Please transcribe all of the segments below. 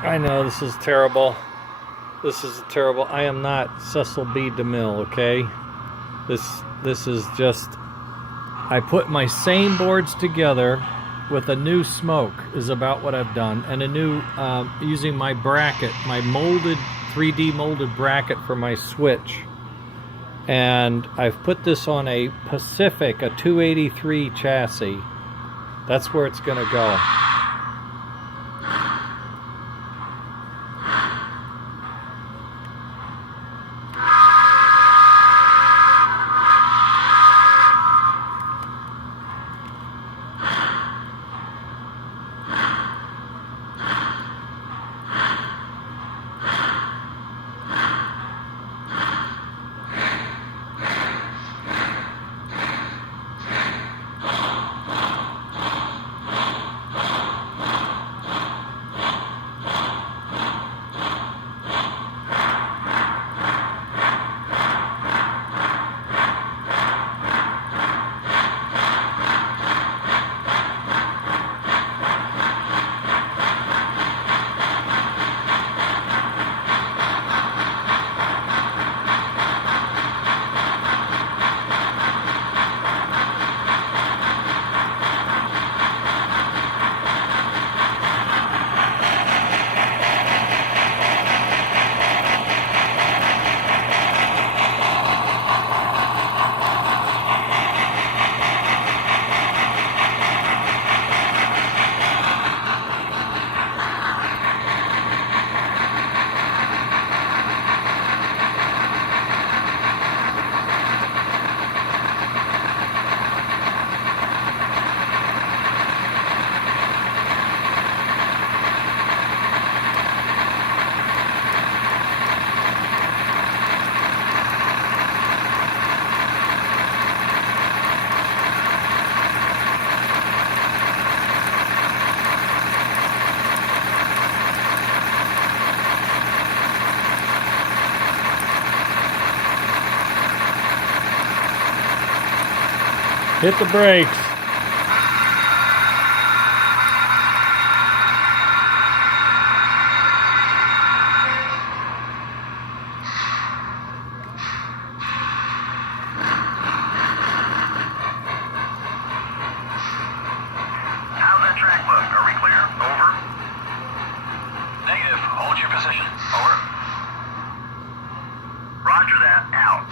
I know this is terrible. This is terrible. I am not Cecil B. DeMille, okay? This is just, I put my same boards together with a new smoke is about what I've done, and a new using my bracket, my molded 3D molded bracket for my switch. And I've put this on a Pacific, a 283 chassis. That's where it's gonna go. Hit the brakes. How's that track look? Are we clear? Over. Negative. Hold your position. Over. Roger that. Out.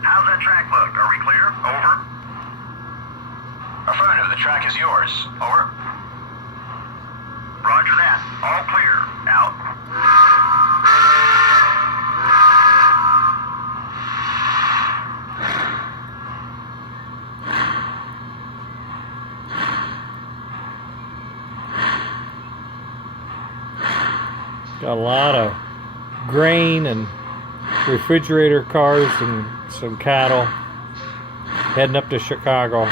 How's that track look? Are we clear? Over. Affirmative. The track is yours. Over. Roger that. All clear. Out. Got a lot of grain and refrigerator cars and some cattle heading up to Chicago.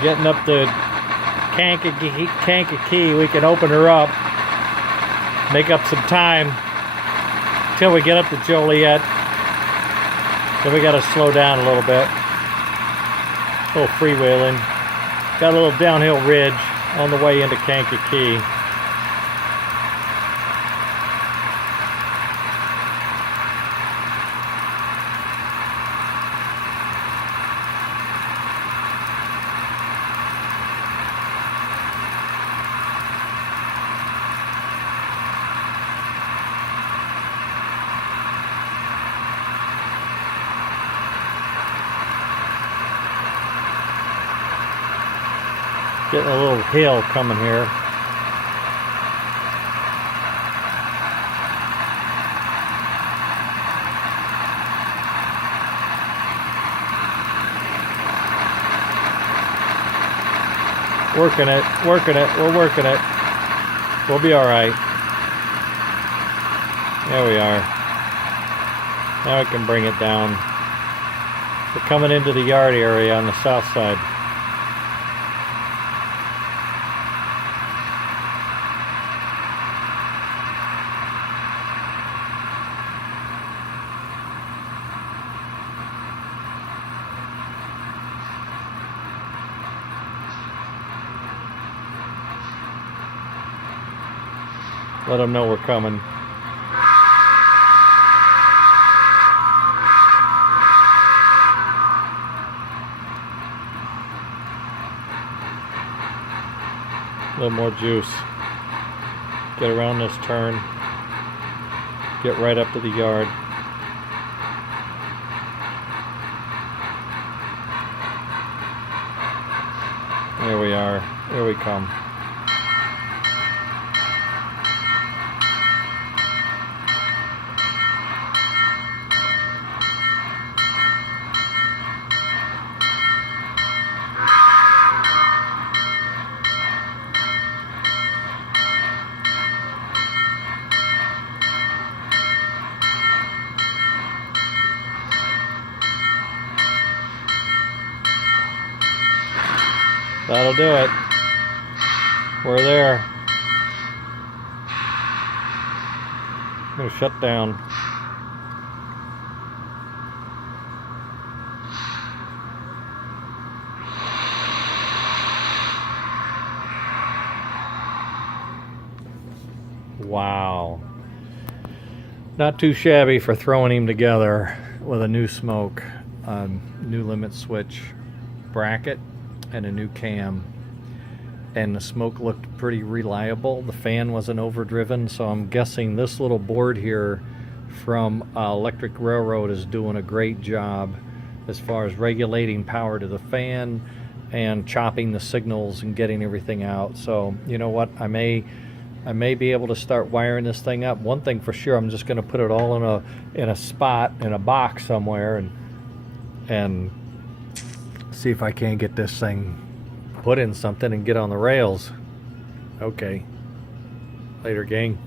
Getting up the Kankakee, we can open her up, make up some time till we get up to Joliet. Then we got to slow down a little bit. A little freewheeling. Got a little downhill ridge on the way into Kankakee. Getting a little hill coming here. Working it, working it, we're working it. We'll be alright. There we are. Now we can bring it down. We're coming into the yard area on the south side. Let them know we're coming. A little more juice. Get around this turn. Get right up to the yard. There we are. Here we come. That'll do it. We're there. I'm gonna shut down. Wow. Not too shabby for throwing him together with a new smoke, new limit switch bracket, and a new cam. And the smoke looked pretty reliable. The fan wasn't overdriven, so I'm guessing this little board here from Electric Railroad is doing a great job as far as regulating power to the fan and chopping the signals and getting everything out. So you know what, I may be able to start wiring this thing up. One thing for sure, I'm just going to put it all in a spot in a box somewhere and see if I can't get this thing put in something and get on the rails. Okay. Later, gang.